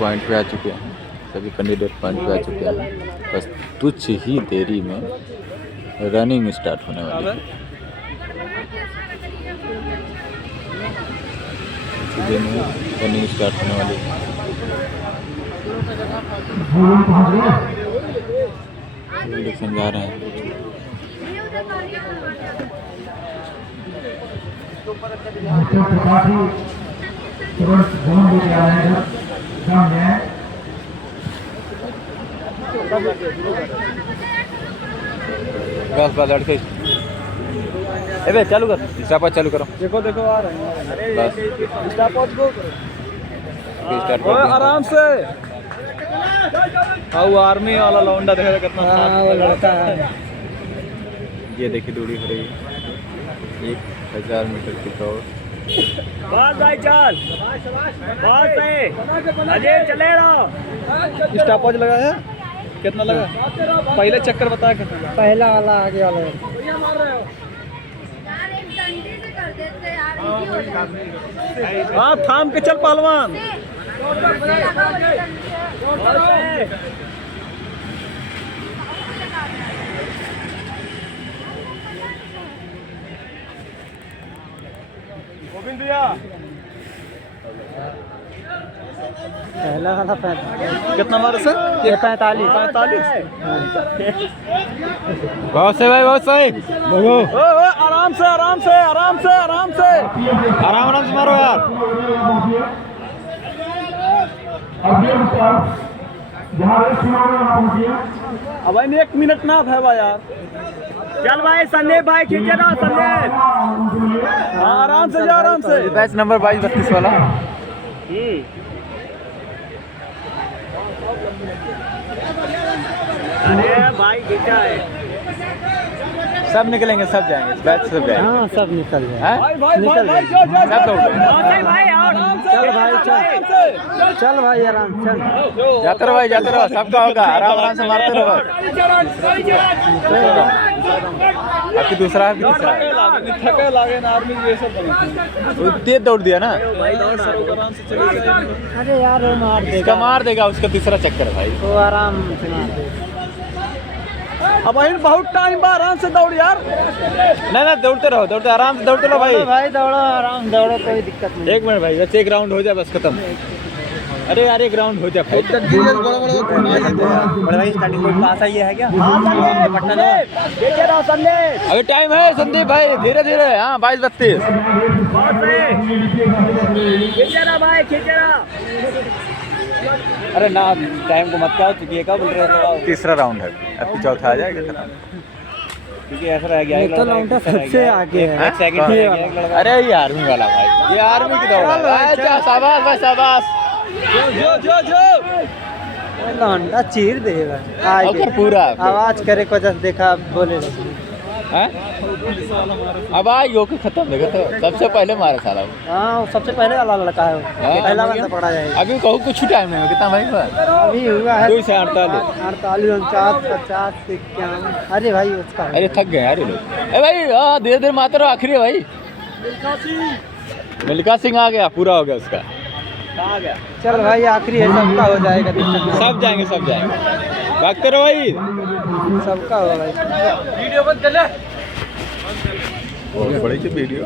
Point पे आ चुके हैं, सभी कैंडिडेट पॉइंट पे आ चुके हैं। बस कुछ ही देरी में रनिंग स्टार्ट होने वाली है। कुछ देर में रनिंग स्टार्ट होने वाली है। समझा रहे हैं। बस लड़के ए चालू कर, स्टॉपवॉच चालू करो। देखो देखो आ रहे हैं बस स्टॉपवॉच को स्टार्ट ओए कर आराम से। हाँ वो आर्मी वाला लौंडा देखा कितना वो लड़का है। ये देखिए दूरी हो रही है 1000 मीटर की दौड़। बस भाई चल बस अजय चले रहो। स्टॉपवॉच लगा है कितना लगा? पहले चक्कर बताया कितना? पहला वाला आगे वाला। हाँ थाम के चल पहलवान। गोविंद भैया पहला वाला 45 कितना मारे सर? 45 बहुत से भाई, बहुत सही। आराम से आराम से आराम से आराम से आराम से मारो यार। अब भाई 1 मिनट ना भैया यार। चल भाई संदीप भाई खींचे ना संदीप। हाँ आराम से जा आराम से। बैच नंबर 22-32 वाला। अरे भाई खींचा है। सब निकलेंगे, सब जाएंगे, बैच सब जाएंगे। हाँ सब निकल जाए। हैं? निकल भाई सब दौड़ रहे चल भाई चल भाई आराम चल। जाते रहो भाई, जाते रहो, सबका होगा। आराम से मारते रहो। आपकी दूसरा है, तीसरा है। थके लागे ना आर्मी ये सब बने। वो तेज दौड़ दिया ना। भाई दौड़ सर आराम से चले जाए। अरे यार वो मार इसका देगा, मार देगा, उसका तीसरा चक्कर है भाई। वो आराम से मार देगा। अब भाई बहुत टाइम बा, आराम से दौड़ यार। नहीं दौड़ते रहो, दौड़ते आराम से दौड़ते रहो भाई। भाई दौड़ो आराम दौड़ो, कोई दिक्कत नहीं। 1 मिनट भाई, बस 1 राउंड हो जाए, बस खत्म। अरे यार 1 राउंड हो जाए भाई। बड़े भाई स्टार्टिंग कोई पास आई है क्या? अभी टाइम है संदीप भाई, धीरे धीरे। हाँ 22-32। अरे ना टाइम को मत क्या चुकी है, कब बोल रहे हो? तीसरा राउंड है, अब चौथा आ जाएगा खत्म। क्योंकि ऐसा रह गया ये तो लौंडा सबसे आगे है। हाँ? अरे ये आर्मी वाला भाई, ये आर्मी की दौड़ है। अच्छा शाबाश भाई, शाबाश। लौंडा चीर देगा आगे ओके, पूरा आवाज करे को जस्ट देखा बोले हैं? अब आई होके खत्म देखा तो सबसे पहले मारे साला वो। हाँ वो सबसे पहले वाला लड़का है वो। हाँ? पहला बंदा पकड़ा जाएगा। अभी कहूँ कुछ टाइम नहीं है, कितना भाई हुआ? अभी हुआ है 2 से 48। 48 49 50 51। अरे भाई उसका है। अरे थक गए यार ये लोग। अरे भाई हाँ धीरे धीरे मारते रहो, आखिरी है भाई। मिल्खा सिंह आ गया, पूरा हो गया उसका। आ गया। चल भाई आखिरी है, सबका हो जाएगा, दिक्कत नहीं। सब जाएंगे, सब जाएंगे, भागते रहो भाई। सबका होगा भाई। वीडियो बंद कर ले। बड़ी वीडियो।